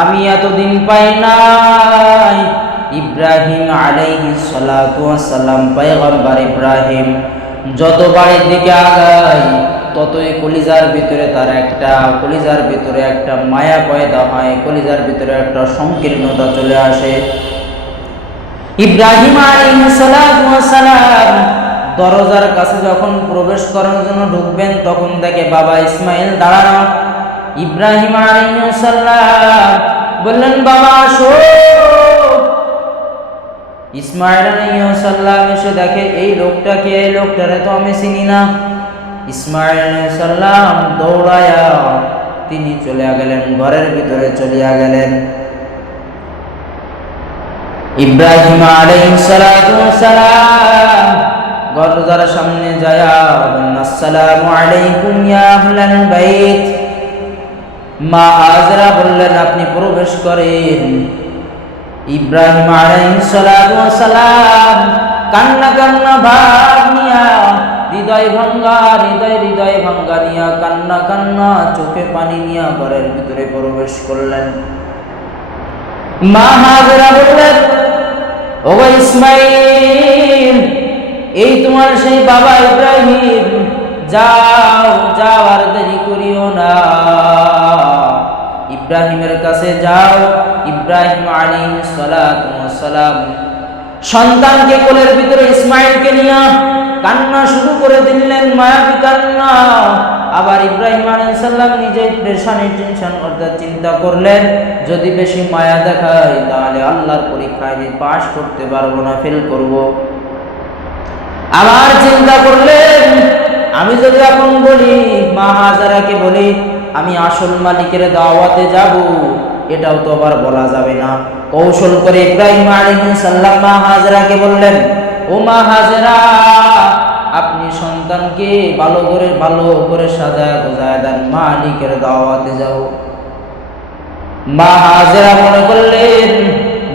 আমি এতদিন পাই নাই। ইব্রাহিম আলাইহি সালাম পয়গম্বর ইব্রাহিম, যত বাড়ির দিকে আগাই, ততই কলিজার ভিতরে তার একটা, কলিজার ভিতরে একটা মায়া পয়দা হয়, কলিজার ভিতরে একটা সংকীর্ণতা চলে আসে। ইব্রাহিম সালাম দরজার কাছে যখন প্রবেশ করার জন্য ঢুকবেন, তখন দেখে বাবা ইসমাইল দাঁড়ানো। ইব্রাহিম বললেন, বাবা, আসো। ইসমাইল আলাইহিস এসে দেখে, এই লোকটাকে এই লোকটারে তো আমি চিনি না। ইসমাইল আলাইহিস দৌড়ায়া তিনি চলে গেলেন, ঘরের ভিতরে চলিয়া গেলেন। ইব্রাহিম আলাইহিস সালাম দরজার সামনে যায়া আসসালামু আলাইকুম ইয়া আহলাল বাইত। মা হাজরা বললেন, আপনি প্রবেশ করেন। ইব্রাহিম সালাম কান্না কান্না ভাব নিয়া হৃদয় ভাঙ্গা, হৃদয় হৃদয় ভাঙ্গা নিয়া কান্না কান্না চোখে পানি নিয়া ঘরের ভিতরে প্রবেশ করলেন। মা হাজরা বললেন, ও ইসমাইল, এই তোমার সেই বাবা ইব্রাহিম, যাও যাও আর দেরি করিও না। ইব্রাহিমের কাছে যাও ইব্রাহিম আলী সালাম সন্তানকে কোলের ভিতরে ইসমাইলকে নিয়ে কান্না শুরু করে দিলেন মায়াবী কান্না আবার ইব্রাহিম আলাইসাল্লাম নিজে পেশানি টেনশন অর্থাৎ চিন্তা করলেন, যদি বেশি মায়া দেখায়, তাহলে আল্লাহর পরীক্ষায় আমি পাশ করতে পারব না ফেল করব। আবার চিন্তা করলেন, আমি যদি এখন বলি, মা হাজারাকে বলি আমি আসল মালিকের দাওয়াতে যাব, এটাও তো আবার বলা যাবে না। কৌশল করে ইব্রাহিম আলাইহিসসালাম মা হাজরাকে বললেন, ও মা হাজরা, আপনি সন্তানকে ভালো করে ভালো করে সাজায় গোজায় দেন, মালিকের দাওয়াতে যাও। মা হাজরা মনে করলেন,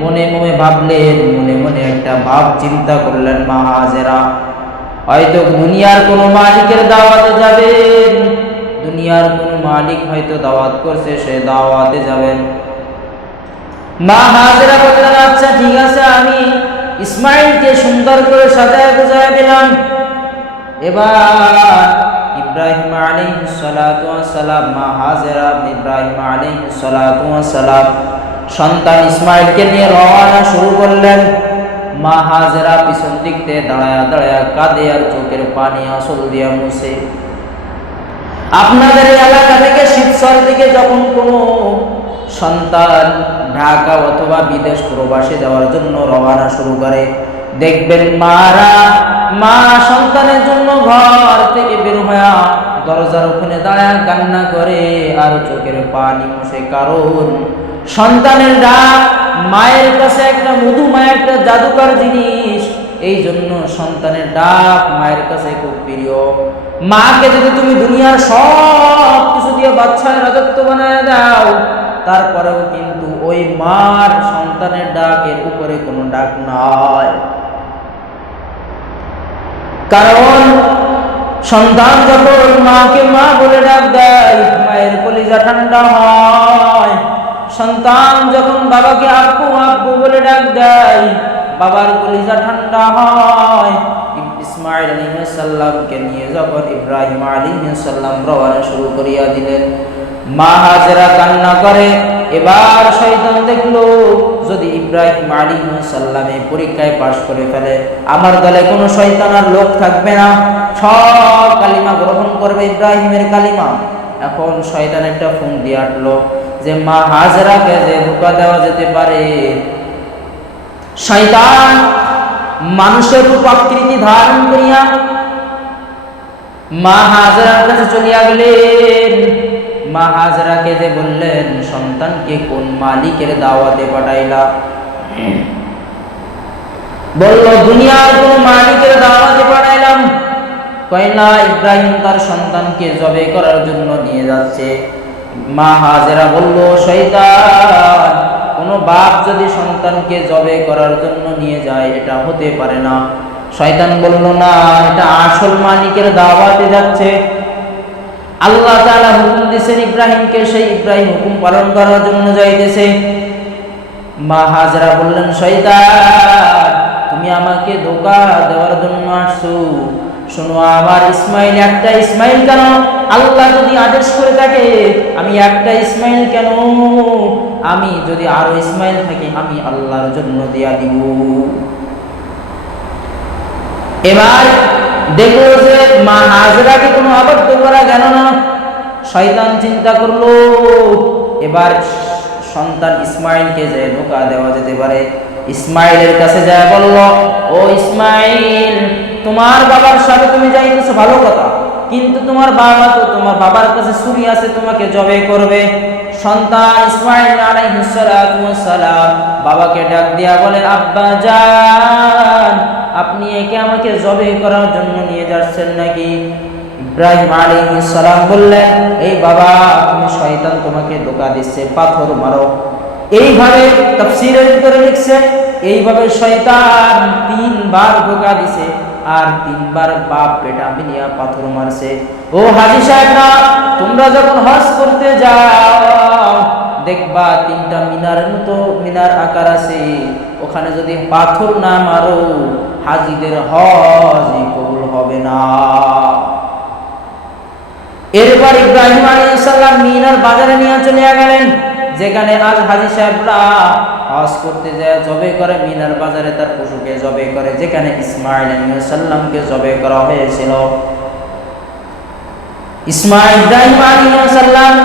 মনে মনে ভাবলেন, মনে মনে একটা ভাব চিন্তা করলেন মা হাজেরা। হয়তো দুনিয়ার কোনো মালিকের দাওয়াতে যাবেন দুনিয়ার কোনো মালিক হয়তো দাওয়াত করছে, সে দাওয়াতে যাবেন। মা হাজেরা বললেন আচ্ছা ঠিক আছে, আমি ইসমাইলকে সুন্দর করে সাজায় গুজায় দিলাম। এবার ইব্রাহিম আলী সালাম, মা হাজেরা ইব্রাহিম আলী সালাম, সন্তান ইসমাইলকে নিয়ে রওনা শুরু করলেন। মা হাজেরা পিছন দিক দিয়ে দাঁড়ায়া দাঁড়ায়া কাঁদে আর চোখের পানি আসল দিয়া মুছে। আপনাদের এলাকা থেকে শিবসর দিকে যখন কোনো সন্তান ঢাকা অথবা বিদেশ প্রবাসে যাওয়ার জন্য রওনা শুরু করে, দেখবেন মারা, মা সন্তানের জন্য ঘর থেকে বের হয়ে দরজার ওখানে দাঁড়ায়, কান্না করে, আর চোখের পানি মুছে। কারণ সন্তানের ডাক, মায়ের কাছে একটা মধুমায়, একটা জাদুকর জিনিস এই জন্য সন্তানের ডাক মায়ের কাছে খুব প্রিয়। মাকে যদি তুমি দুনিয়ার সব কিছু দিয়ে বাচ্চার রাজত্ব বানায় দাও, তারপরেও কিন্তু ওই মার সন্তানের ডাকের উপরে কোনো ডাক নয়। কারণ সন্তান যখন মাকে মা বলে ডাক দেয়, মায়ের কলিজা ঠান্ডা হয়। সন্তান যখন বাবাকে আব্বু আব্বু বলে ডাক দেয় বাবার কলিজা ঠান্ডা হয়। ইসমাইল আলিমসাল্লামকে নিয়ে যখন ইব্রাহিম আলিমসাল্লাম রওয়ানা শুরু করিয়া দিলেন, মা হাজরা কান্না করে, এবার শয়তান দেখল, যদি ইব্রাহিম আলিমসাল্লামে পরীক্ষায় পাশ করে ফেলে, আমার দলে কোনো শয়তান আর লোক থাকবে না। সব কালিমা গ্রহণ করবে ইব্রাহিমের কালিমা। এখন শয়তান একটা ফোন দিয়ে আটলো যে, মা হাজরাকে যে ধোকা দেওয়া যেতে পারে শয়তান মানুষের রূপ আকৃতি ধারণ করিয়া মা হাজরার কাছে চলিয়া গেলেন। মা হাজরাকে যে বললেন, সন্তানকে কোন মালিকের দাওয়াতে পাঠাইলা? বলল, দুনিয়ার কোন মালিকের দাওয়াতে পাঠাইলাম। কয়না ইব্রাহিম তার সন্তানকে জবে করার জন্য নিয়ে যাচ্ছে। মা হাজেরা বলল শৈতান কোনো বাপ যদি সন্তানকে জবে করার জন্য নিয়ে যায়, এটা হতে পারে না। শয়তান বলল, না, এটা আসল মালিকের দাওয়াতে যাচ্ছে। আল্লাহ তাআলা হুকুম দিয়েছেন ইব্রাহিমকে, সেই ইব্রাহিম হুকুম পালন করার জন্য যাইতেছে। মা হাজরা বললেন, শয়তান, তুমি আমাকে ধোকা দেওয়ার জন্য আসছো। শোনো আমার ইসমাইল, একটা ইসমাইল কেন? আল্লাহ যদি আদেশ করে থাকে, আমি একটা ইসমাইল কেন? আমি যদি আরও ইসমাইল থাকি, আমি আল্লাহর জন্য দিয়া দিব। এবার দেখো যে মা হাজরাকে কোনো আবদ্ধ করা গেল না। শয়তান চিন্তা করল, এবার সন্তান ইসমাইলকে যে ধোকা দেওয়া যেতে পারে, ইসমাইলের কাছে যায় বলল, ও ইসমাইল তোমার বাবার সাথে তুমি যাইতেছো, ভালো কথা। কিন্তু তোমার বাবা তো, তোমার বাবার কাছে ছুরি আছে, তোমাকে জবে করবে। সন্তান ইসমাইল বাবাকে ডাক দিয়া বলেন আব্বা আপনি একে আমাকে জবে করার জন্য নিয়ে যাচ্ছেন নাকি? ইব্রাহিম সালাম বললেন, এই বাবা, তুমি শয়তান তোমাকে ধোকা দিচ্ছে, পাথর মারো। এইভাবে তাফসীরের ভিতরে লিখছে, এইভাবে শয়তান তিনবার ধোকা দিছে। আর তিনবার বাপ বেটা মিলিয়া পাথর মারছে। ও হাজি সাহেবরা, তোমরা যখন হজ করতে যাও, দেখবা তিনটা মিনার মতো মিনার আকার আছে। ওখানে যদি পাথর না মারো, হাজিদের হজ কবুল হবে না। এরপর ইব্রাহিম আলাইহিসসালাম মিনার বাজারে নিয়ে চলে গেলেন। যেখানে আজ হাজি সাহেবরা হজ করতে যায়, জবে করে মিনার বাজারে তার পশুকে জবে করে, যেখানে ইসমাইল আলাইহিসসালামকে জবে করা হয়েছিল। ইসমাইল ইব্রাহিম আলাইহিসসালাম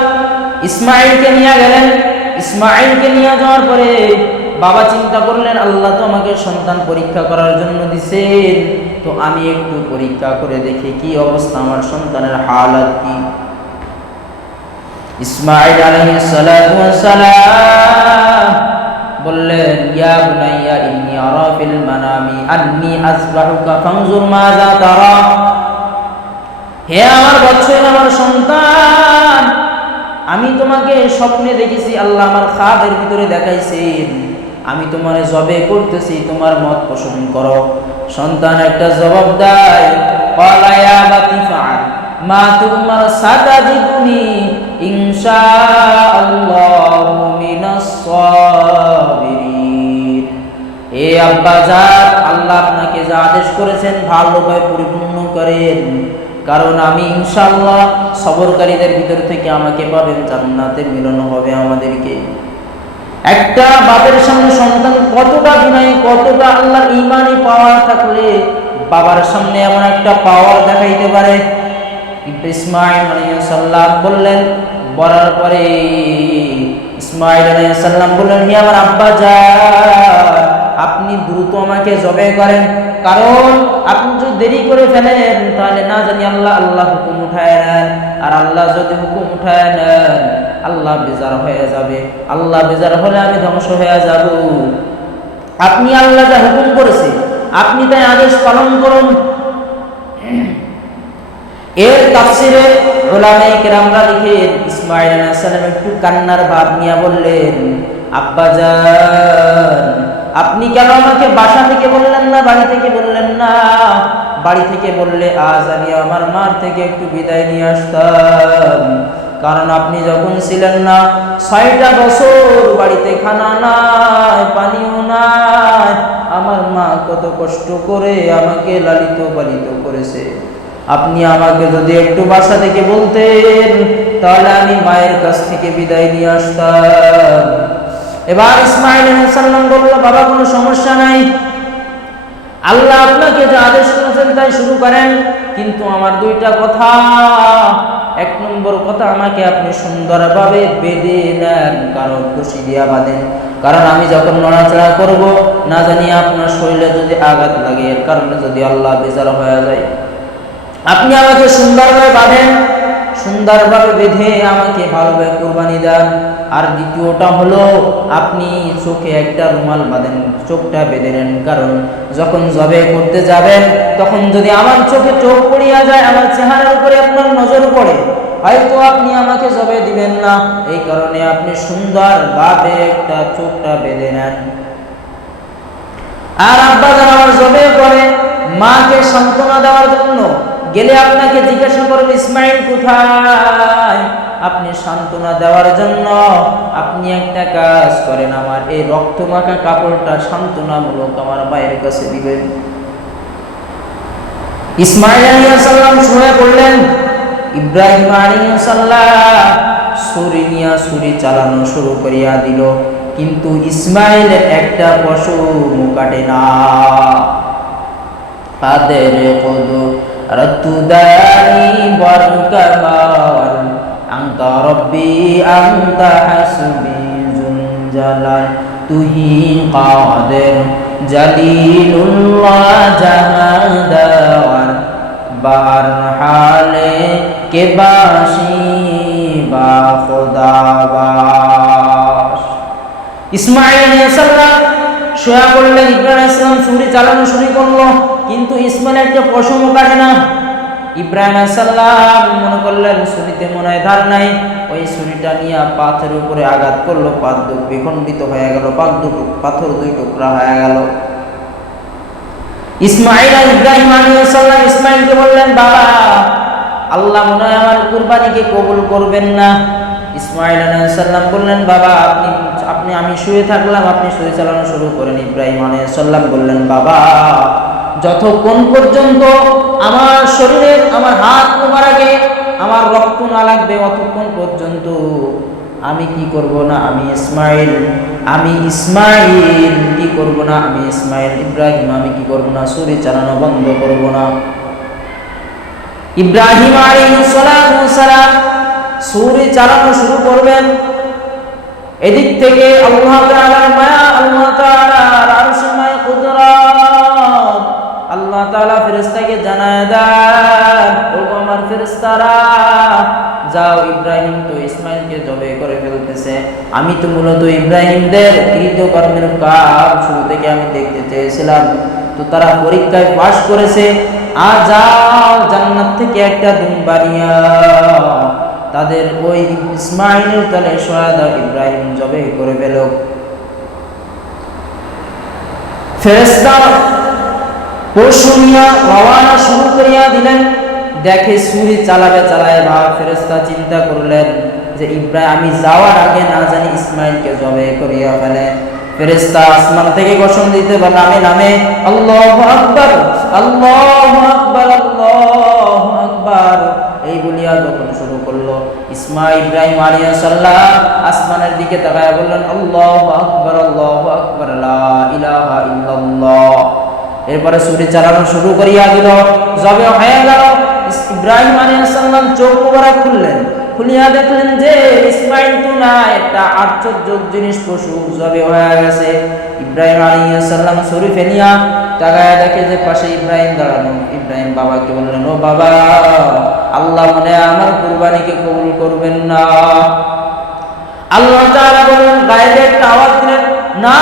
ইসমাইলকে নিয়ে গেলেন। ইসমাইলকে নিয়ে যাওয়ার পরে বাবা চিন্তা করলেন, আল্লাহ তো আমাকে সন্তান পরীক্ষা করার জন্য দিছেন। তো আমি একটু পরীক্ষা করে দেখি কি অবস্থা আমার সন্তানের হালাত কি। ইসমাইল ওয়াস সালাম বললেন, ইয়া বুনাইয়া, ইন্নী আরা ফিল মানামি, আন্নী ফানজুর মাযা তারা। হে আমার আমার সন্তান, আমি তোমাকে স্বপ্নে দেখেছি, আল্লাহ আমার খাবের ভিতরে দেখাইছেন। আমি তোমার জবে করতেছি, তোমার মত পোষণ করো। সন্তান একটা জবাব দেয় ক্বালা তোমার বাতি ফাআল সাতাজিদুনি ইনশাআল্লাহু মিনাস সাবিরিন। এ আল্লাহ আপনাকে যা আদেশ করেছেন ভালোভাবে পরিপূর্ণ করেন। কারণ আমি ইনশাআল্লাহ সবরকারীদের ভিতর থেকে আমাকে পাবেন, জান্নাতে মিলন হবে আমাদেরকে। একটা বাপের সামনে সন্তান কতটা বিনয় কতটা আল্লাহ ইমানি পাওয়ার থাকলে বাবার সামনে এমন একটা পাওয়ার দেখাইতে পারে। ইসমাইল আলাইহিসসালাম বললেন বলার পরে ইসমাইল আলাইহিসসালাম বললেন, হে আমার আব্বা যান, আপনি দ্রুত আমাকে জবে করেন। কারণ আপনি যদি দেরি করে ফেলেন, তাহলে না জানি আল্লাহ আল্লাহ হুকুম উঠায় নেন। আর আল্লাহ যদি হুকুম উঠায় নেন, আল্লাহ বেজার হয়ে যাবে। আল্লাহ বেজার হলে আমি ধ্বংস হয়ে যাব। আপনি আল্লাহ যা হুকুম করেছে, আপনি তাই আদেশ পালন করুন। এর তাফসিরে আপনি কেন আমাকে বাসা থেকে বললেন না, বাড়ি থেকে বললেন না? বাড়ি থেকে বললে আজ আমি আমার মার থেকে একটু বিদায় নিয়ে আসতাম। কারণ আপনি যখন ছিলেন না, ছয়টা বছর বাড়িতে খানা নাই, পানিও নাই। আমার মা কত কষ্ট করে আমাকে লালিত পালিত করেছে। আপনি আমাকে যদি একটু বাসা থেকে বলতেন, তাহলে আমি মায়ের কাছ থেকে বিদায় নিয়ে আসতাম। এবার ইসমাইল সাল্লাম বলল, বাবা, কোনো সমস্যা নাই। আল্লাহ আপনাকে যে আদেশ করেছেন তাই শুরু করেন। কিন্তু আমার দুইটা কথা। এক নম্বর কথা, আমাকে আপনি সুন্দরভাবে বেঁধে নেন কারণ খুশি দিয়া বাঁধেন। কারণ আমি যখন নড়াচড়া করব, না জানি আপনার শরীরে যদি আঘাত লাগে, এর কারণে যদি আল্লাহ বেজার হয়ে যায়। আপনি আমাকে সুন্দরভাবে বাঁধেন, সুন্দরভাবে বেঁধে আমাকে ভালোভাবে কোরবানি দেন। আর দ্বিতীয়টা হলো, আপনি চোখে একটা রুমাল বাঁধেন, চোখটা বেঁধে নেন। কারণ যখন জবে করতে যাবেন, তখন যদি আমার চোখে চোখ পড়িয়া যায়, আমার চেহারার উপরে আপনার নজর পড়ে, হয়তো আপনি আমাকে জবে দিবেন না। এই কারণে আপনি সুন্দরভাবে একটা চোখটা বেঁধে নেন। আর আব্বা যারা আমার জবে করে মাকে সান্ত্বনা দেওয়ার জন্য গেলে আপনাকে জিজ্ঞাসা করবে, ইসমাইল কোথায়? আপনি সান্ত্বনা দেওয়ার জন্য আপনি একটা কাজ করেন, আমার এই রক্তমাখা কাপড়টা সান্ত্বনামূলক আমার মায়ের কাছে দিবেন। ইসমাইল পড়লেন ইব্রাহিম ছুরি নিয়া চালানো শুরু করিয়া দিল, কিন্তু ইসমাইলের একটা পশু কাটে না। কাদের রতুদারি বরকবার আন্তা রব্বি, আন্তা হাসবি জুনজালাল তুহি কাদের জলিলুল্লাহ জাহাদার বার হালে কে বাসি বা খোদাবাস ইসমাইল আলাইহিসসালাম শোয়া করলেন, ইব্রাহিম আলাইহিসসালাম ছুরি চালানো শুরু করল। কিন্তু ইসমাইল একটা পশম কাটে না ইব্রাহিম আলাইহিসসালাম মনে করলেন ছুরিতে মনে হয় ধার নাই। ওই ছুরিটা নিয়ে পাথরের উপরে আঘাত করল পাত বিখণ্ডিত হয়ে গেল পাত দুটো, পাথর দুই টুকরা হয়ে গেল। ইসমাইল আর ইব্রাহিম আলাইহিসসালাম ইসমাইলকে বললেন, বাবা, আল্লাহ মনে হয় আমার কুরবানিকে কবুল করবেন না। ইসমাইল আলাইহিসসালাম বললেন, বাবা, আপনি আপনি, আমি শুয়ে থাকলাম, আপনি শুয়ে চালানো শুরু করেন। ইব্রাহিম আলাইহিসসালাম বললেন, বাবা যতক্ষণ পর্যন্ত আমার শরীরের আমার হাত মোবারকে আমার রক্ত না লাগবে, অতক্ষণ পর্যন্ত আমি কি করব না? আমি ইসমাইল। আমি ইসমাইল। কি করব না? আমি ইসমাইল। ইব্রাহিম, আমি কি করব না? ছুরি চালানো বন্ধ করব না। ইব্রাহিম সালাম ছুরি চালানো শুরু করবেন। এদিক থেকে আল্লাহ মায়া, আল্লাহ আল্লাহ তাআলা ফেরেশতাকে জানায় দেন, ও আমার ফেরেশতারা, যাও ইব্রাহিম তো ইসমাইলকে জবে করে ফেলতেছে। আমি তো মূলত ইব্রাহিমদের কৃতকর্মের কাজ শুরু থেকে আমি দেখতে চেয়েছিলাম। তো তারা পরীক্ষায় পাশ করেছে। আর যাও, জান্নাত থেকে একটা দুম্বারিয়া তাদের ওই ইসমাইলের তলে সহায়তা ইব্রাহিম জবে করে ফেল ফেরেস্তা শুরু করিয়া দিলেন। দেখে সুরি চালাবে চালায় ফেরেস্তা চিন্তা করলেন যে ইব্রাহিম আমি যাওয়ার আগে না জানি ইসমাইলকে জবে করিয়া ফেলে। ফেরেস্তা আসমান থেকে দিতে বা নামে নামে, আল্লাহ আকবার আল্লাহ আকবার আল্লাহ আকবার। এই বলিয়া যখন শুরু করল ইসমা ইব্রাহিম আলিয়া সাল্লাহ আসমানের দিকে তাকায় বললেন, আল্লাহ আকবার আল্লাহ আকবার, লা ইলাহা ইল্লাল্লাহ। এরপরে ছুরি চালানো শুরু করিয়া দিল। জবে হয়ে গেল ইব্রাহিম আলিয়া সাল্লাম চোখ মোবারক খুললেন। খুলিয়া দেখলেন যে ইসমাইল তো না, একটা আশ্চর্য জিনিস পশু জবে হয়ে গেছে। ইব্রাহিম আলাইহিস সালাম ছুরি ফেলিয়া তাকায় দেখে যে পাশে ইব্রাহিম দাঁড়ানো। ইব্রাহিম বাবাকে বললেন, ও বাবা, আল্লাহ মনে আমার কুরবানিকে কবুল করবেন না। আল্লাহ তাআলা বললেন গায়েবে একটা আওয়াজ দিলেন, না